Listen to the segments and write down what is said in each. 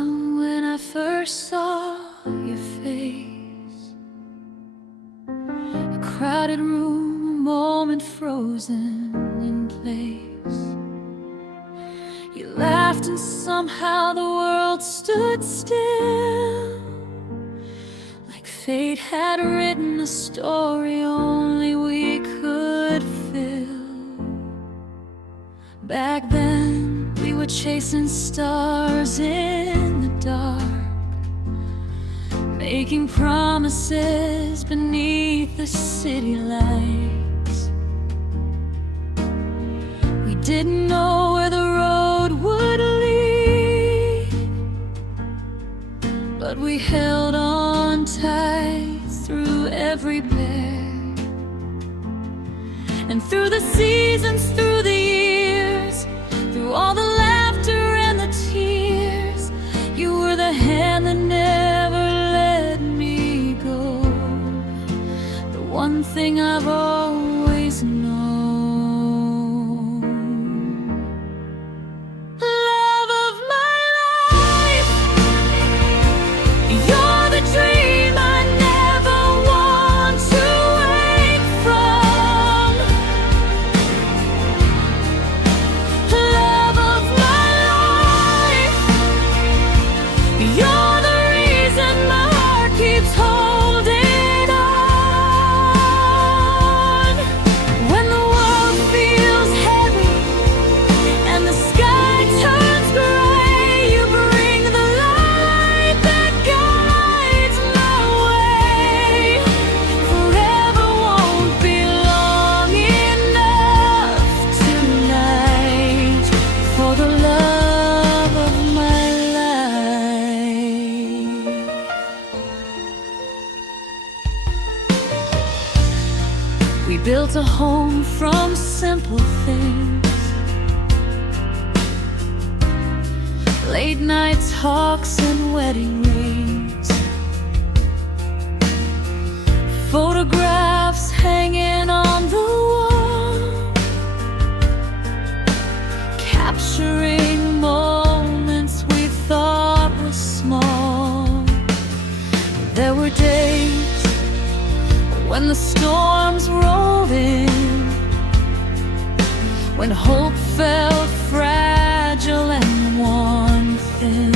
time when I first saw your face. A crowded room, a moment frozen in place. You laughed and somehow the world stood still, like fate had written a story only we could fill. Back then we were chasing stars in the dark, making promises beneath the city lights. We didn't know where the road would lead, but we held on tight through every bear. And through the seasons, through the years, through all the laughter and the tears, you were the hand that never let me go. The one thing I've always known. Love of my life, you're the dream I never want to wake from. Love of my life, you're the reason my heart keeps holding on. When the world feels heavy and the sky turns gray, you bring the light that guides my way. Forever won't be long enough tonight for the love of my life. We built a home from simple things, late night talks and wedding rings, photographs hanging on the wall, capturing moments we thought were small. There were days when the storms rolled in, when hope felt fragile and worn thin.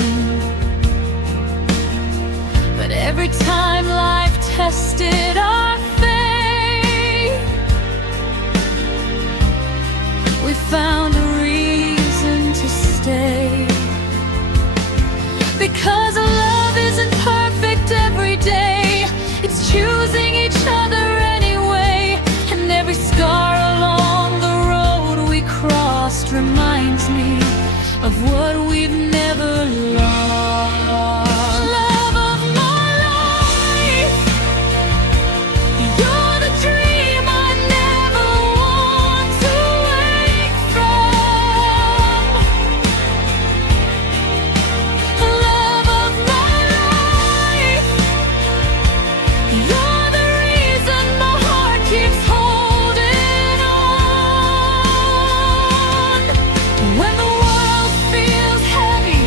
But every time life tested our faith, we found a reason to stay. Because love isn't perfect every day, it's choosing each other anyway. And every scar along the road we crossed reminds me of what we've never lost. Love of my life, you're the dream I never want to wake from. Love of my life, you're the reason my heart keeps holding on. When the world feels heavy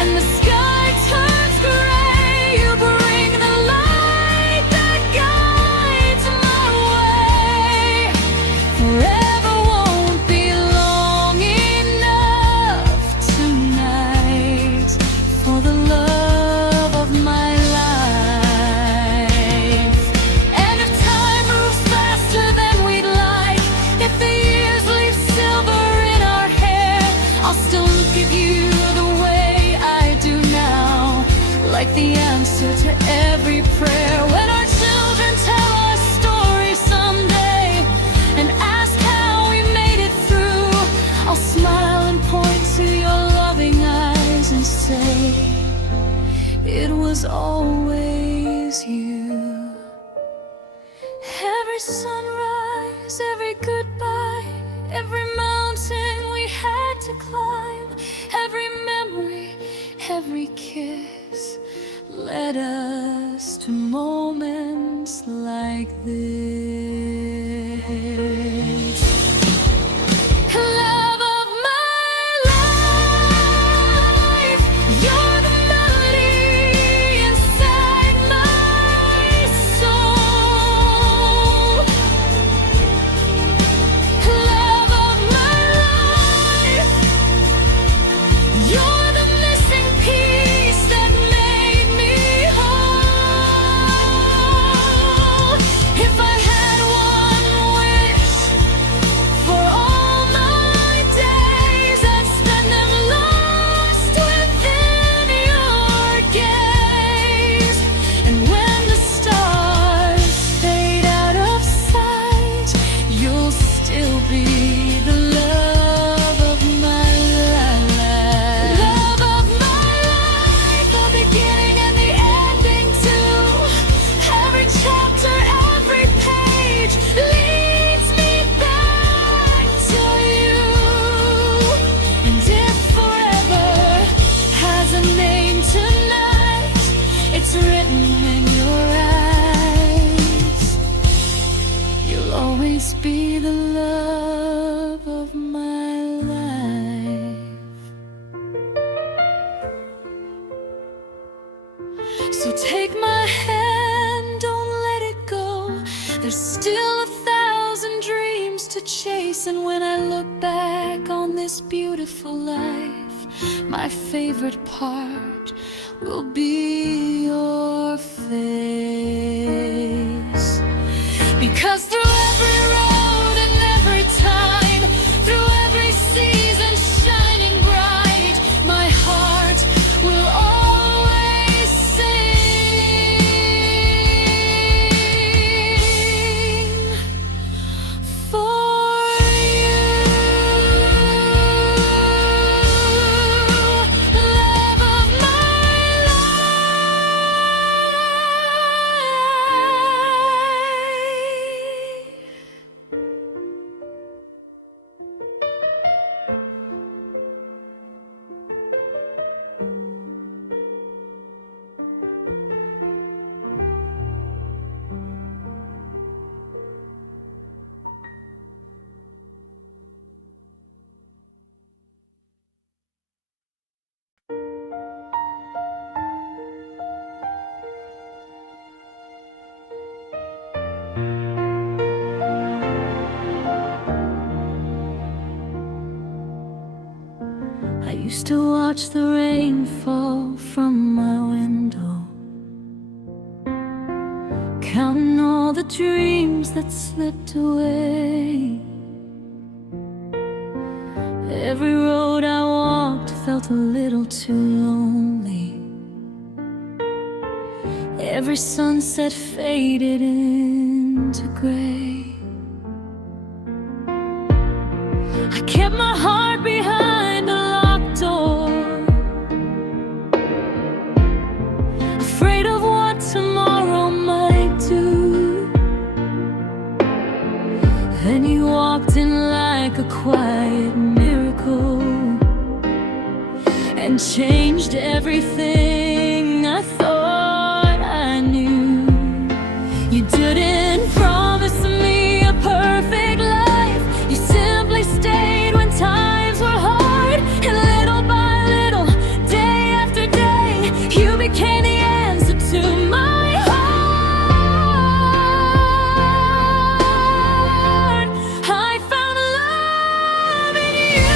and the sky turns gray, you bring the light that guides my way. Forever won't be long enough tonight for the love of my life. And if time moves faster than we'd like, if the years leave silver in our hair, I'll still look at you the way I do now, like the answer to every prayer. When our children tell our story someday and ask how we made it through, I'll smile and point to your loving eyes and say, it was always you. Every sunrise, every goodbye, every mountain we had to climb, every memory, every kiss led us to moments like this. Love of my life, you're be the love of my life. So take my hand, don't let it go. There's still 1,000 dreams to chase, and when I look back on this beautiful life, my favorite part will be your face. Because through every road and every time, through every season shining bright, my heart will always sing for you, love of my I used to watch the rain fall from my window, counting all the dreams that slipped away. Every road I walked felt a little too lonely. Every sunset faded into gray. I kept my heart behind a locked door, afraid of what tomorrow might do. Then you walked in like a quiet miracle and changed everything I thought I knew. You didn't promise me a perfect life. You simply stayed when times were hard, and little by little, day after day, you became the answer to my heart. I found love in you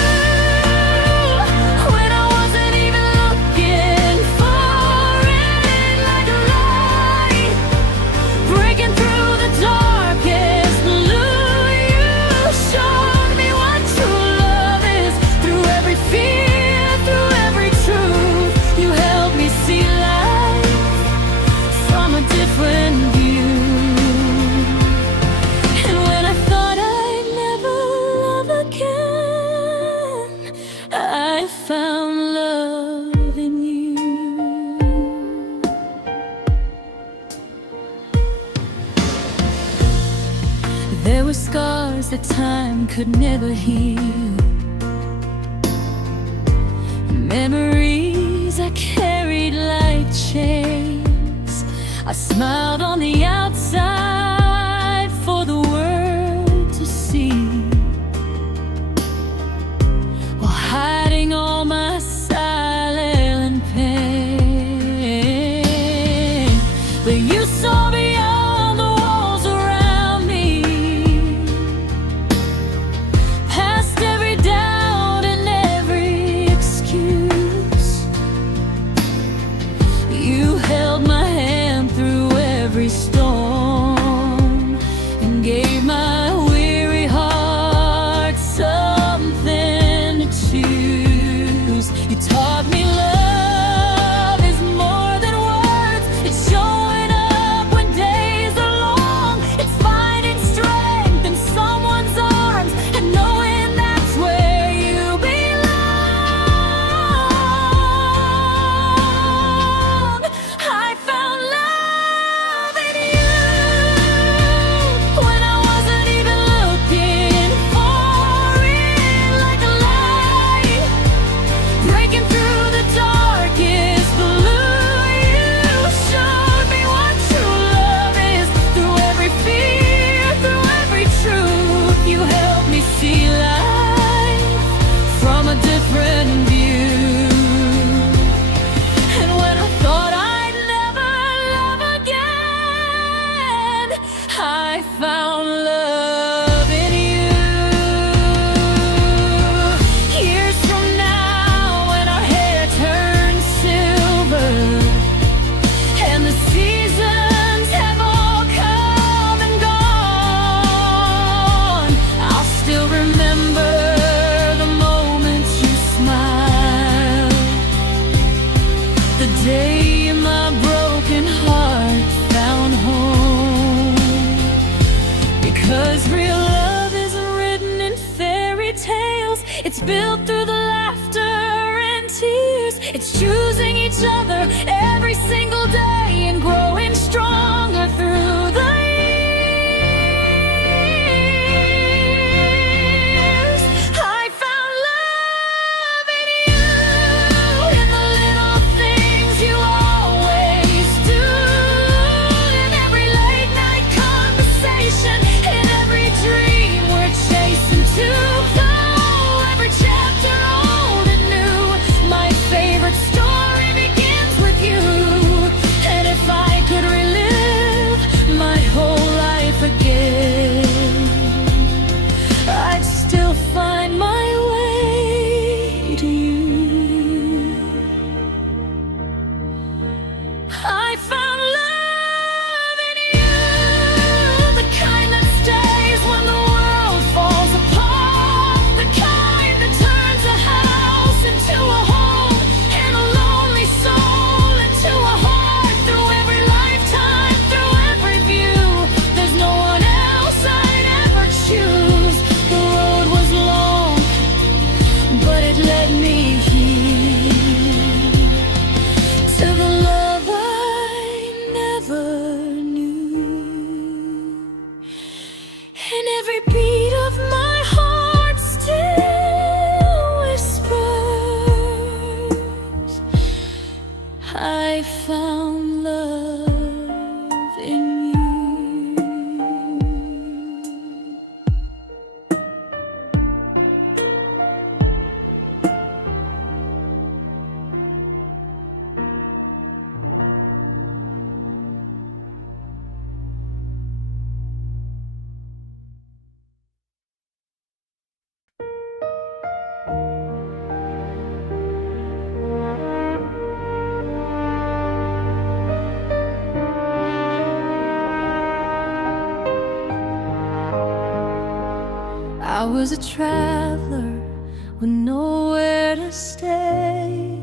when I wasn't even looking for it, like a light breaking through the darkest blue. You showed me what true love is. Through every fear, through every truth, you helped me see life from a different view. And when I thought I'd never love again, I found love in you. There were scars that time could never heal, memories I carried like chains. I smiled on the outside for the world to see, while hiding all my silent pain. But you saw beyond the walls around me, past every doubt and every excuse. You held my hand through every storm. day my broken heart found home. Because real love isn't written in fairy tales, it's built through the laughter and tears. It's choosing each other every single day and growing stronger through the years. I found love in you, in the little things you always do, in every late night conversation, in every dream we're chasing to. Though every chapter old and new, my favorite story begins with you. And if I could relive my whole life again, I'd still find my way to you. I found love in you, the kind that stays when the world falls apart, the kind that turns a house into a home and a lonely soul into a heart. Through every lifetime, through every view, there's no one else I'd ever choose. The road was long, but it led me here, to the love I never knew. And every beat of my heart still whispers, I found love in you. I was a traveler with nowhere to stay,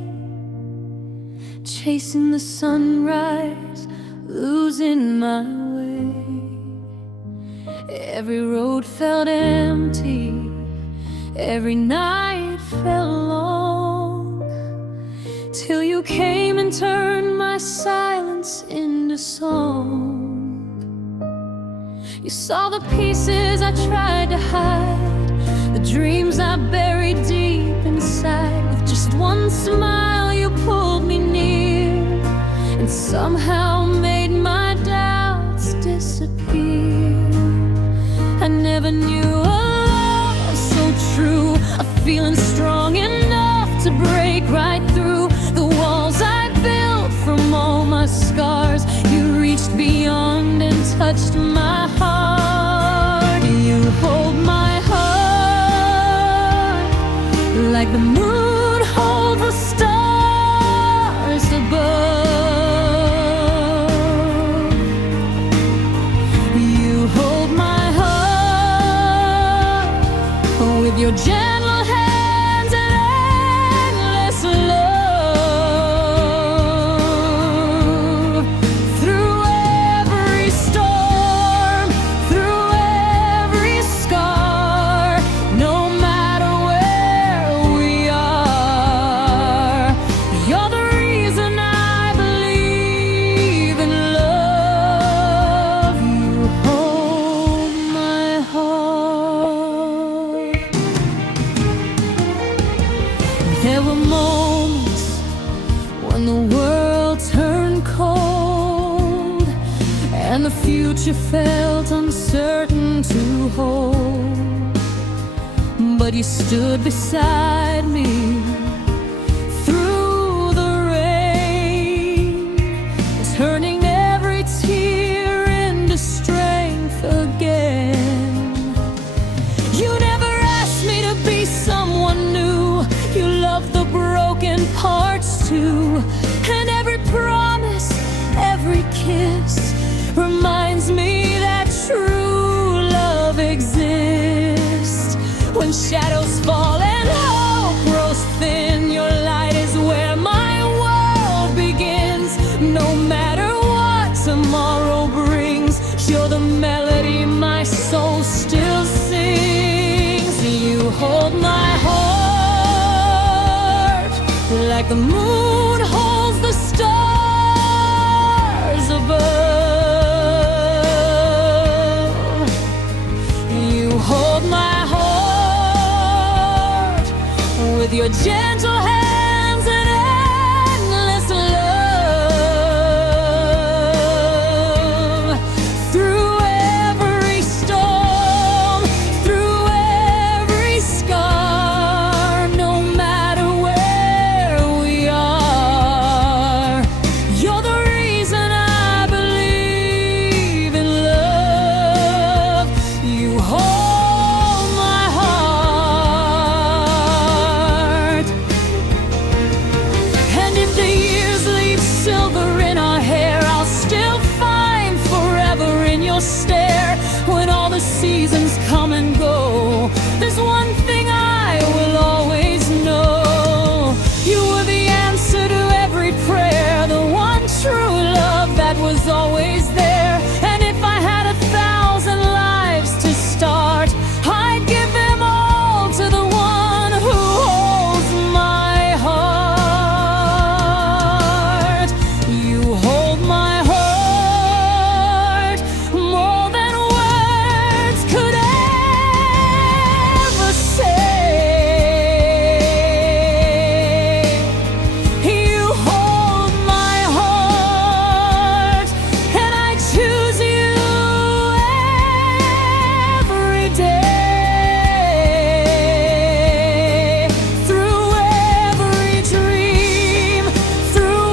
chasing the sunrise, losing my way. Every road felt empty, every night felt long, till you came and turned my silence into song. You saw the pieces I tried to hide, the dreams I buried deep inside. With just one smile you pulled me near, and somehow made my doubts disappear. I never knew a love so true, a feeling strong enough to break right through the walls I built from all my scars. You reached beyond and touched my heart. You hold my heart like the moon holds the stars above. You hold my heart with your gentle hands and endless love. Through every storm, through every scar, no matter where we are, you're the reason I believe in love. You hold my heart. There were moments when the world turned cold and the future felt uncertain to hold, but you stood beside me through the rain, turning every tear into strength again. You never asked me to be someone new, you loved the broken parts too. And every promise, every kiss reminds me that true love exists. When shadows fall and hope grows thin, your light is where my world begins. like the moon holds the stars above. You hold my heart with your gentle hands and endless love. Through every storm, through every scar, no matter where we are, you're the reason I believe in love. You hold my heart. And if the years leave silver in our hair, I'll still find forever in your stare. When all the seasons come and go, there's one thing I will always know. You were the answer to every prayer, the one true love that was always there. And if I had 1,000 lives to start, I'd give them all to the one who holds my heart. You hold my heart more than words could ever say. You hold my heart, and I choose you every day. Through every dream, through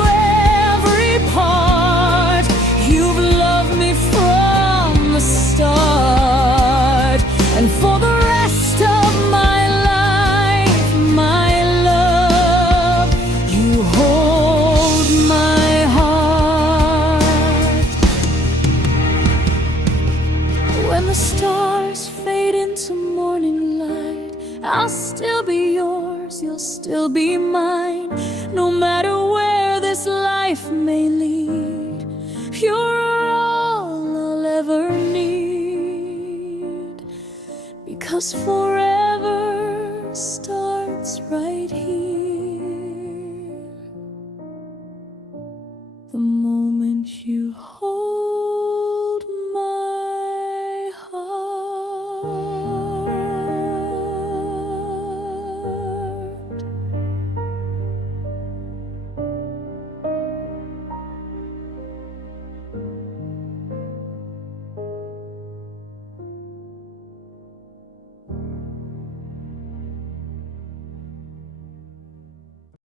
every part, you've loved me from the start. And for the rest of my life, my love, you hold my heart. When the stars fade into morning light, I'll still be yours, you'll still be mine. No matter where this life may lead, you're all I'll ever need. Because forever starts right here, the moment you hold